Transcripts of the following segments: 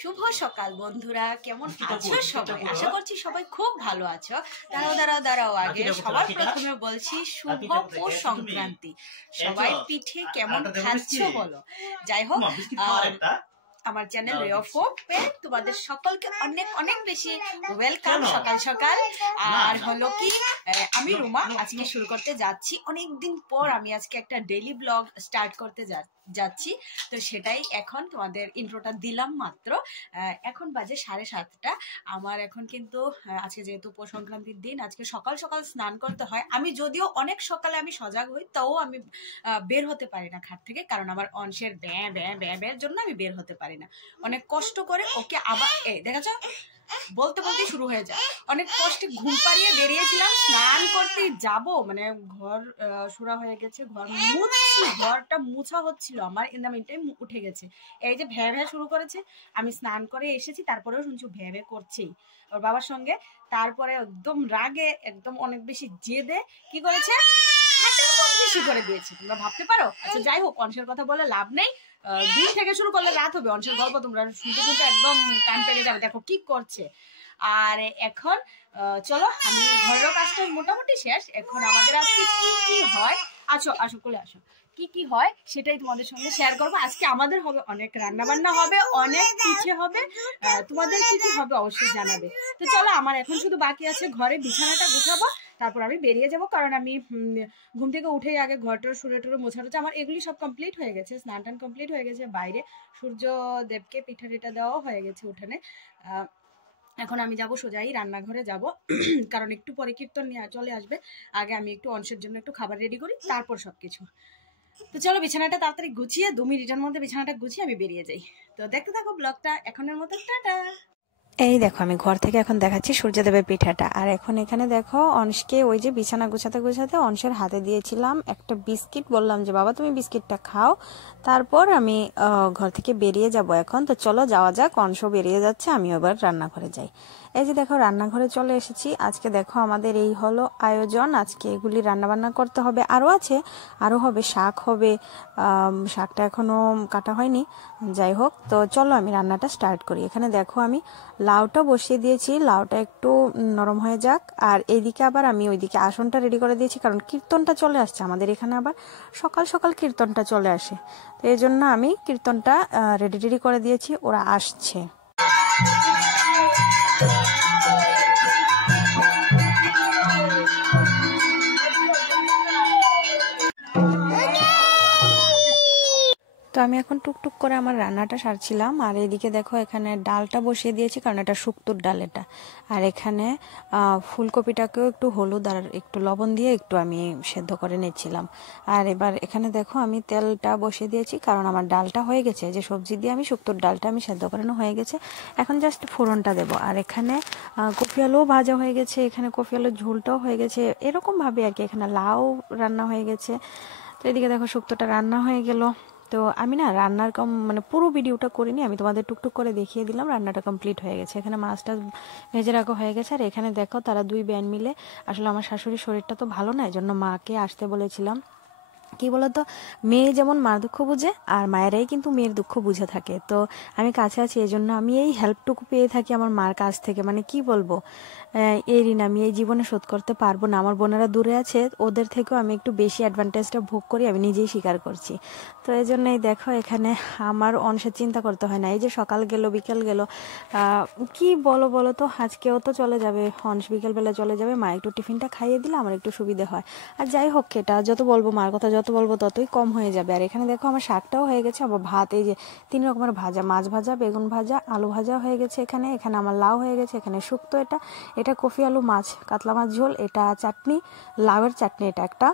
শুভ সকাল বন্ধুরা, কেমন আছো সবাই? আশা করছি সবাই খুব ভালো আছো। দাঁড়াও আগে সবার প্রথমে বলছি শুভ পৌষ সংক্রান্তি। সবাই পিঠে কেমন খাচ্ছো বলো। যাই হোক, আমার চ্যানেল রে অফ হোপে তোমাদের সকলকে অনেক অনেক বেশি ওয়েলকাম সকাল সকাল। আর হলো কি, আমি রুমা আজকে শুরু করতে যাচ্ছি। অনেকদিন পর আমি আজকে একটা ডেইলি ব্লগ স্টার্ট করতে যাচ্ছি। তো সেটাই এখন তোমাদের ইন্ট্রোটা দিলাম মাত্র। এখন বাজে 7:30। আমার এখন কিন্তু আজকে যেহেতু পৌষ সংক্রান্তির দিন, আজকে সকাল সকাল স্নান করতে হয়। আমি যদিও অনেক সকালে আমি সজাগ হই, তাও আমি বের হতে পারি না খাট থেকে, কারণ আমার অংশের ব্যাঁ ব্যাঁ ব্যাঁ ব্যাঁ জন্য আমি বের হতে পারি না। অনেক কষ্ট করে ওকে আবার দেখাচ্ছ বলতে বলতে শুরু হয়ে যায়। অনেক কষ্টে ঘুম পাড়িয়ে বেরিয়েছিলাম স্নান করতে যাব, মানে ঘর সুরা হয়ে গেছে, ঘরটা মুছা হচ্ছিল আমার, ইন দ্য মিন টাইম উঠে গেছে। এই যে ভ্যা ভ্যা শুরু করেছে। আমি স্নান করে এসেছি, তারপরেও শুনছি ভ্যা ভ্যা করছেই ওর বাবার সঙ্গে। তারপরে একদম রাগে, একদম অনেক বেশি জেদে কি করেছে, বেশি করে দিয়েছে। তোমরা ভাবতে পারো। আচ্ছা যাই হোক, অংশের কথা বলে লাভ নেই। দিন থেকে শুরু করলে রাত হবে। অংশের গল্প তোমরা শুনতে শুনতে একদম কান পেকে যাবে। দেখো কি করছে। আর এখন চলো, আমি ঘরের কাজটা মোটামুটি শেষ। এখন আমাদের আজকে কি কি হয়, আসো কোলে আসো, কি কি হয় সেটাই তোমাদের সঙ্গে শেয়ার করবো। আজকে আমাদের হবে অনেক রান্না বান্না হবে, অনেক পিঠে হবে। তোমাদের কি কি হবে অবশ্যই জানাবে। তো চলো, আমার এখন শুধু বাকি আছে ঘরে বিছানাটা গুছাবো, তারপর আমি বেরিয়ে যাব। কারণ আমি ঘুম থেকে উঠেই আগে ঘরটার সুরে টুরে মোছা টোছা আমার এগুলি সব কমপ্লিট হয়ে গেছে। স্নান টান কমপ্লিট হয়ে গেছে। বাইরে সূর্যদেবকে পিঠা টিঠা দেওয়া হয়ে গেছে উঠানে। এখন আমি যাব সোজাই রান্নাঘরে যাব, কারণ একটু পরে কীর্তন নিয়ে চলে আসবে। আগে আমি একটু অংশের জন্য একটু খাবার রেডি করি, তারপর সব কিছু। তো চলো, বিছানাটা তাড়াতাড়ি গুছিয়ে 2 মিনিটের মধ্যে বিছানাটা গুছিয়ে আমি বেরিয়ে যাই। তো দেখতে থাকো ব্লগটা। এখনের মতো টাটা। এই দেখো, আমি ঘর থেকে এখন দেখাচ্ছি সূর্যদেবের পিঠাটা। আর এখন এখানে দেখো, অংশকে ওই যে বিছানা গুছাতে গুছাতে অংশের হাতে দিয়েছিলাম একটা বিস্কিট। বললাম যে বাবা তুমি বিস্কিটটা খাও, তারপর আমি ঘর থেকে বেরিয়ে যাব এখন। তো চলো যাওয়া যাক, অংশ বেরিয়ে যাচ্ছে, আমি এবার রান্নাঘরে যাই। এই যে দেখো, রান্নাঘরে চলে এসেছি। আজকে দেখো আমাদের এই হলো আয়োজন। আজকে এগুলি রান্নাবান্না করতে হবে। আরও হবে শাক হবে। শাকটা এখনও কাটা হয়নি। যাই হোক, তো চলো আমি রান্নাটা স্টার্ট করি। এখানে দেখো আমি লাউটা বসিয়ে দিয়েছি, লাউটা একটু নরম হয়ে যাক। আর এইদিকে আবার আমি ওইদিকে আসনটা রেডি করে দিয়েছি, কারণ কীর্তনটা চলে আসছে আমাদের এখানে। আবার সকাল সকাল কীর্তনটা চলে আসে, তো এই জন্য আমি কীর্তনটা রেডি করে দিয়েছি। ওরা আসছে। তো আমি এখন টুকটুক করে আমার রান্নাটা সারছিলাম। আর এদিকে দেখো, এখানে ডালটা বসিয়ে দিয়েছি, কারণ এটা শুক্তোর ডাল এটা। আর এখানে ফুলকপিটাকেও একটু হলুদ আর একটু লবণ দিয়ে একটু আমি সেদ্ধ করে নিচ্ছিলাম। আর এবার এখানে দেখো আমি তেলটা বসিয়ে দিয়েছি, কারণ আমার ডালটা হয়ে গেছে। যে সবজি দিয়ে আমি শুক্তোর ডালটা আমি সেদ্ধ করানো হয়ে গেছে, এখন জাস্ট ফোড়নটা দেবো। আর এখানে কফি আলুও ভাজা হয়ে গেছে, এখানে কফি আলুর ঝোলটাও হয়ে গেছে, এরকমভাবে আর কি। এখানে লাউ রান্না হয়ে গেছে। তো এদিকে দেখো শুক্তোটা রান্না হয়ে গেল। তো আমি না রান্নার মানে পুরো ভিডিওটা করিনি, আমি তোমাদের টুকটুক করে দেখিয়ে দিলাম। রান্নাটা কমপ্লিট হয়ে গেছে। এখানে মাছটা ভেজে রাখা হয়ে গেছে। আর এখানে দেখো তারা 2 বোন মিলে, আসলে আমার শাশুড়ির শরীরটা তো ভালো না, এই জন্য মাকে আসতে বলেছিলাম। কি বলতো, মেয়ে যেমন মার দুঃখ বুঝে, আর মায়েরাই কিন্তু মেয়ের দুঃখ বুঝে থাকে। তো আমি কাছে আছি, এই জন্য আমি এই হেল্পটুকু পেয়ে থাকি আমার মার কাছ থেকে। মানে কি বলবো, এই ঋণ আমি এই জীবনে শোধ করতে পারবো না। আমার বোনেরা দূরে আছে, ওদের থেকেও আমি একটু বেশি অ্যাডভান্টেজটা ভোগ করি, আমি নিজেই স্বীকার করছি। তো এই জন্যই দেখো, এখানে আমার অংশের চিন্তা করতে হয় না। এই যে সকাল গেল বিকেল গেল, কি বলো তো, আজকেও তো চলে যাবে অংশ, বিকেলবেলা চলে যাবে। মা একটু টিফিনটা খাইয়ে দিলে আমার একটু সুবিধে হয়। আর যাই হোক, এটা যত বলবো মার কথা, যত বলবো ততই কম হয়ে যাবে। আর এখানে দেখো আমার শাকটাও হয়ে গেছে, আবার ভাত, এই যে 3 রকমের ভাজা, মাছ ভাজা, বেগুন ভাজা, আলু ভাজা হয়ে গেছে। এখানে আমার লাউ হয়ে গেছে, এখানে শুক্তো, এটা কফি আলু মাছ, কাতলা মাছ ঝোল, এটা চাটনি, লাউয়ের চাটনি এটা একটা,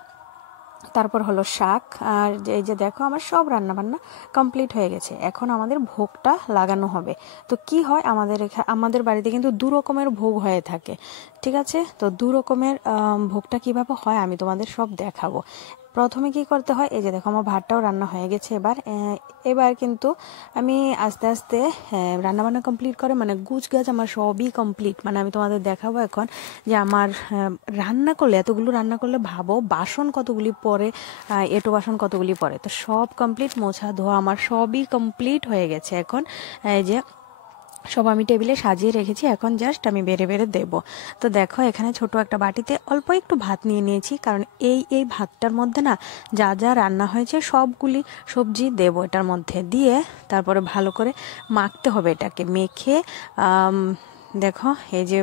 তারপর হলো শাক। আর এই যে দেখো আমার সব রান্না বান্না কমপ্লিট হয়ে গেছে। এখন আমাদের ভোগটা লাগানো হবে। তো কি হয়, আমাদের বাড়িতে কিন্তু 2 রকমের ভোগ হয়ে থাকে, ঠিক আছে? তো 2 রকমের ভোগটা কিভাবে হয় আমি তোমাদের সব দেখাবো। প্রথমে কি করতে হয়, এই যে দেখো আমার ভাতটাও রান্না হয়ে গেছে। এবার কিন্তু আমি আস্তে আস্তে রান্নাবান্না কমপ্লিট করে, মানে গুছ গাছ আমার সবই কমপ্লিট। মানে আমি তোমাদের দেখাবো এখন যে আমার রান্না করলে, এতগুলো রান্না করলে ভাবো বাসন কতগুলি পরে, এঁটো বাসন কতগুলি পরে। তো সব কমপ্লিট, মোছা ধোয়া আমার সবই কমপ্লিট হয়ে গেছে। এখন এই যে সব আমি টেবিলে সাজিয়ে রেখেছি, এখন জাস্ট আমি বেড়ে বেড়ে দেবো। তো দেখো এখানে ছোট একটা বাটিতে অল্প একটু ভাত নিয়ে নিয়েছি, কারণ এই ভাতটার মধ্যে না যা যা রান্না হয়েছে সবগুলি সবজি দেবো এটার মধ্যে দিয়ে, তারপরে ভালো করে মাখতে হবে এটাকে। মেখে দেখো এই যে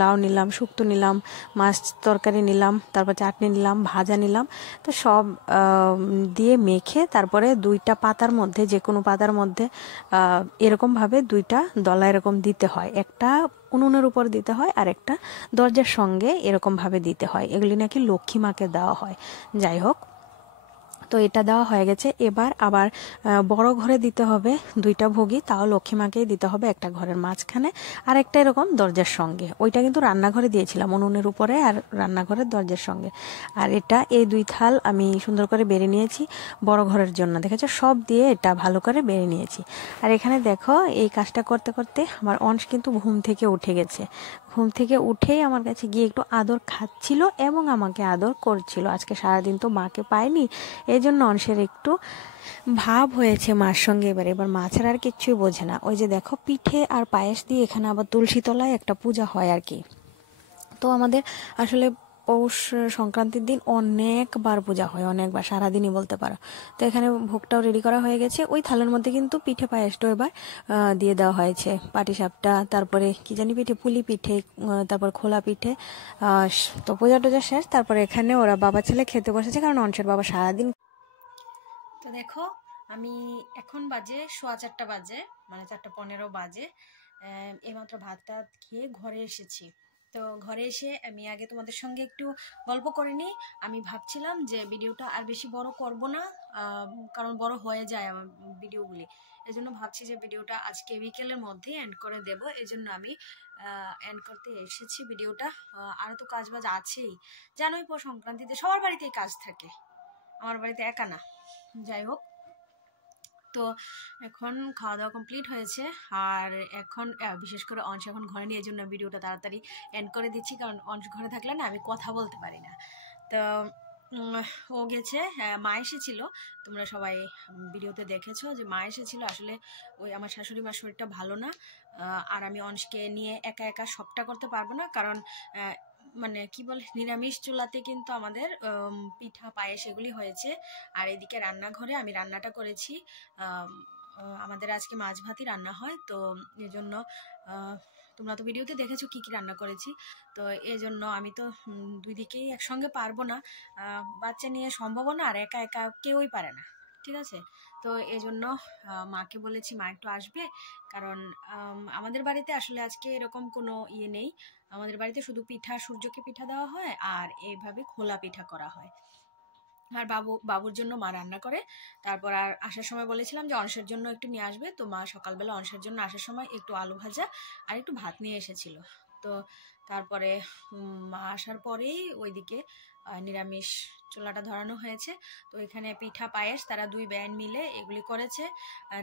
লাউ নিলাম, শুক্তো নিলাম, মাছ তরকারি নিলাম, তারপর চাটনি নিলাম, ভাজা নিলাম, তো সব দিয়ে মেখে তারপরে দুইটা পাতার মধ্যে, যে কোনো পাতার মধ্যে এরকমভাবে দুইটা দলা এরকম দিতে হয়। একটা উনুনের উপর দিতে হয় আর একটা দরজার সঙ্গে এরকমভাবে দিতে হয়। এগুলি নাকি লক্ষ্মী মাকে দেওয়া হয়। যাই হোক, তো এটা দেওয়া হয়ে গেছে। এবার আবার বড় ঘরে দিতে হবে দুইটা ভোগী, তাও লক্ষ্মী মাকেই দিতে হবে, একটা ঘরের মাঝখানে আর একটা এরকম দরজার সঙ্গে। ওইটা কিন্তু রান্নাঘরে দিয়েছিলাম, উনুনের উপরে আর রান্নাঘরের দরজার সঙ্গে। আর এটা এই দুই থাল আমি সুন্দর করে বেড়ে নিয়েছি বড় ঘরের জন্য, দেখেছো সব দিয়ে এটা ভালো করে বেড়ে নিয়েছি। আর এখানে দেখো এই কাজটা করতে করতে আমার অংশ কিন্তু ঘুম থেকে উঠে গেছে। ঘুম থেকে উঠেই আমার কাছে গিয়ে একটু আদর খাচ্ছিল এবং আমাকে আদর করছিল। আজকে সারাদিন তো মাকে পাইনি, এই জন্য অংশের একটু ভাব হয়েছে মার সঙ্গে। এবার মা ছাড়া আর কিচ্ছুই বোঝে না। ওই যে দেখো পিঠে আর পায়েস দিয়ে এখানে আবার তুলসী তলায় একটা পূজা হয় আর কি। তো আমাদের আসলে পৌষ সংক্রান্তির দিন অনেকবার পূজা হয়, অনেকবার, সারাদিনই বলতে পারো। তো এখানে ভোগটাও রেডি করা হয়ে গেছে। ওই থালের মধ্যে কিন্তু পিঠে পায়েসটাও এবার দিয়ে দেওয়া হয়েছে, পাটিসাপটা, তারপরে কি জানি পিঠে, পুলি পিঠে, তারপর খোলা পিঠে। তো পূজা টুজা শেষ, তারপরে এখানে ওরা বাবা ছেলে খেতে বসেছে, কারণ অংশের বাবা সারাদিন। তো দেখো আমি এখন বাজে 4:15 বাজে, মানে 4:15 বাজে। এইমাত্র ভাত টাত খেয়ে ঘরে এসেছি। তো ঘরে এসে আমি আগে তোমাদের সঙ্গে একটু গল্প করে নিই। আমি ভাবছিলাম যে ভিডিওটা আর বেশি বড় করব না, কারণ বড় হয়ে যায় আমার ভিডিওগুলি। এজন্য ভাবছি যে ভিডিওটা আজকে বিকেলের মধ্যে এন্ড করে দেব। এজন্য আমি এন্ড করতে এসেছি ভিডিওটা। আরও তো কাজ বাজ আছেই, জানোই পর সংক্রান্তিতে সবার বাড়িতেই কাজ থাকে, আমার বাড়িতে একা না। যাই হোক, তো এখন খাওয়া দাওয়া কমপ্লিট হয়েছে। আর এখন বিশেষ করে অংশ এখন ঘরে নিয়ে, জন্য ভিডিওটা তাড়াতাড়ি এন্ড করে দিচ্ছি, কারণ অংশ ঘরে থাকলে না আমি কথা বলতে পারি না। তো ও গেছে, মা এসেছিল, তোমরা সবাই ভিডিওতে দেখেছো যে মা এসেছিল। আসলে ওই আমার শাশুড়ি মার শরীরটা ভালো না, আর আমি অংশকে নিয়ে একা একা সবটা করতে পারবো না, কারণ মানে কি বলে, নিরামিষ চুলাতে কিন্তু আমাদের পিঠা পায়েস এগুলি হয়েছে। আর এদিকে রান্নাঘরে আমি রান্নাটা করেছি। আমাদের আজকে মাছ ভাতই রান্না হয়, তো এই জন্য তোমরা তো ভিডিওতে দেখেছো কি কি রান্না করেছি। তো এই জন্য আমি তো দুই দিকেই একসঙ্গে পারবো না, বাচ্চা নিয়ে সম্ভব না, আর একা একা কেউই পারে না, ঠিক আছে। তো এই জন্য মাকে বলেছি মা একটু আসবে, কারণ আমাদের বাড়িতে আসলে আজকে এরকম কোনো ইয়ে নেই। আমাদের বাড়িতে শুধু পিঠা, সূর্যকে পিঠা দেওয়া হয় আর এইভাবে খোলা পিঠা করা হয়। আর বাবুর জন্য মা রান্না করে। তারপর আর আসার সময় বলেছিলাম যে অংশের জন্য একটু নিয়ে আসবে, তো মা সকালবেলা অংশের জন্য আসার সময় একটু আলু ভাজা আর একটু ভাত নিয়ে এসেছিল। তো তারপরে মা আসার পরেই ওইদিকে নিরামিষ চুলাটা ধরানো হয়েছে। তো এখানে পিঠা পায়েস তারা দুই ব্যান মিলে এগুলি করেছে,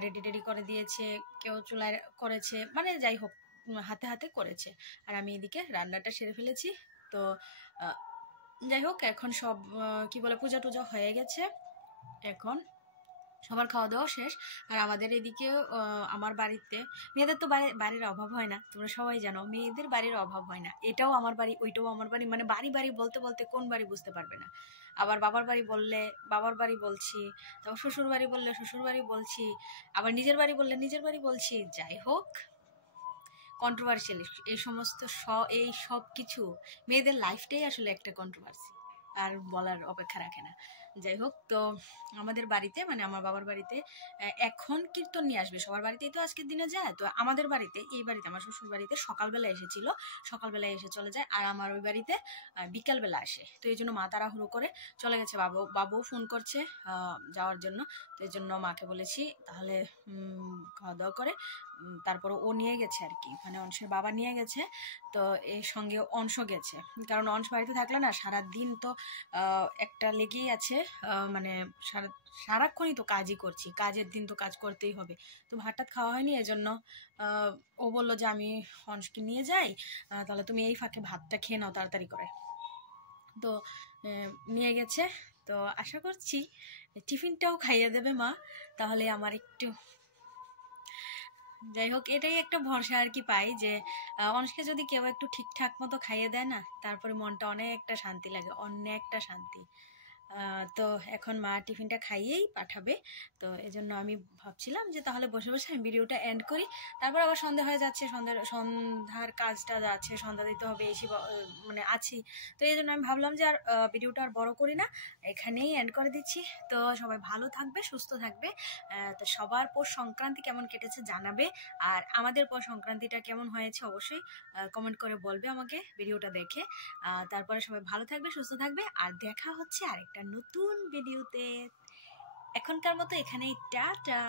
রেডি করে দিয়েছে, কেউ চুলায় করেছে, মানে যাই হোক হাতে হাতে করেছে। আর আমি এদিকে রান্নাটা সেরে ফেলেছি। তো যাই হোক, এখন সব কি বলে পূজা টুজা হয়ে গেছে, এখন সবার খাওয়া দাওয়া শেষ। আর আমাদের এদিকে আমার বাড়িতে মেয়েদের তো বাড়ির অভাব হয় না, তোমরা সবাই জানো মেয়েদের বাড়ির অভাব হয় না। এটাও আমার বাড়ি, ওইটাও আমার বাড়ি, মানে বাড়ি বাড়ি বলতে বলতে কোন বাড়ি বুঝতে পারবে না। আবার বাবার বাড়ি বললে বাবার বাড়ি বলছি, তারপর শ্বশুর বাড়ি বললে শ্বশুর বাড়ি বলছি, আবার নিজের বাড়ি বললে নিজের বাড়ি বলছি। যাই হোক, কন্ট্রোভার্সিয়াল এই সমস্ত এই সব কিছু, মেয়েদের লাইফটাই আসলে একটা কন্ট্রোভার্সি, আর বলার অপেক্ষা রাখে না। যাই হোক, তো আমাদের বাড়িতে, মানে আমার বাবার বাড়িতে এখন কীর্তন নিয়ে আসবে, সবার বাড়িতেই তো আজকের দিনে যায়, তো আমাদের বাড়িতে, এই বাড়িতে আমার শ্বশুর বাড়িতে সকালবেলা এসেছিল, সকালবেলায় এসে চলে যায়, আর আমার ওই বাড়িতে বিকালবেলা আসে। তো এই জন্য মা তাড়াহুড়ো করে চলে গেছে, বাবুও ফোন করছে যাওয়ার জন্য। তো এই জন্য মাকে বলেছি তাহলে খাওয়া দাওয়া করে তারপর ও নিয়ে গেছে আর কি, মানে অংশের বাবা নিয়ে গেছে। তো এর সঙ্গে অংশ গেছে, কারণ অংশ বাড়িতে থাকলে না সারাদিন তো একটা লেগেই আছে, মানে সারাক্ষণই তো কাজই করছি, কাজের দিন তো কাজ করতেই হবে। তো ভাতটা খাওয়া হয়নি, এজন্য ও বললো যে আমি অংশকে নিয়ে যাই, তাহলে তুমি এই ফাঁকে ভাতটা খেয়ে নাও তাড়াতাড়ি করে। তো নিয়ে গেছে, তো আশা করছি টিফিনটাও খাইয়ে দেবে মা, তাহলে আমার একটু যাই হোক, এটাই একটা ভরসা আর কি পাই যে মানুষকে যদি কেউ একটু ঠিকঠাক মতো খাইয়ে দেয় না, তারপরে মনটা অনেকটা শান্তি লাগে, অনেকটা শান্তি। তো এখন মা টিফিনটা খাইয়েই পাঠাবে, তো এজন্য আমি ভাবছিলাম যে তাহলে বসে বসে আমি ভিডিওটা এন্ড করি। তারপর আবার সন্ধ্যা হয়ে যাচ্ছে, সন্ধ্যার কাজটা যাচ্ছে, সন্ধ্যা দিতে হবে, এসে মানে আছি। তো এই জন্য আমি ভাবলাম যে আর ভিডিওটা আর বড় করি না, এখানেই এন্ড করে দিচ্ছি। তো সবাই ভালো থাকবে, সুস্থ থাকবে। তো সবার পৌষ সংক্রান্তি কেমন কেটেছে জানাবে, আর আমাদের পৌষ সংক্রান্তিটা কেমন হয়েছে অবশ্যই কমেন্ট করে বলবে আমাকে ভিডিওটা দেখে। তারপরে সবাই ভালো থাকবে, সুস্থ থাকবে, আর দেখা হচ্ছে আরেকটা নতুন ভিডিওতে। এখনকার মতো এখানেই টাটা।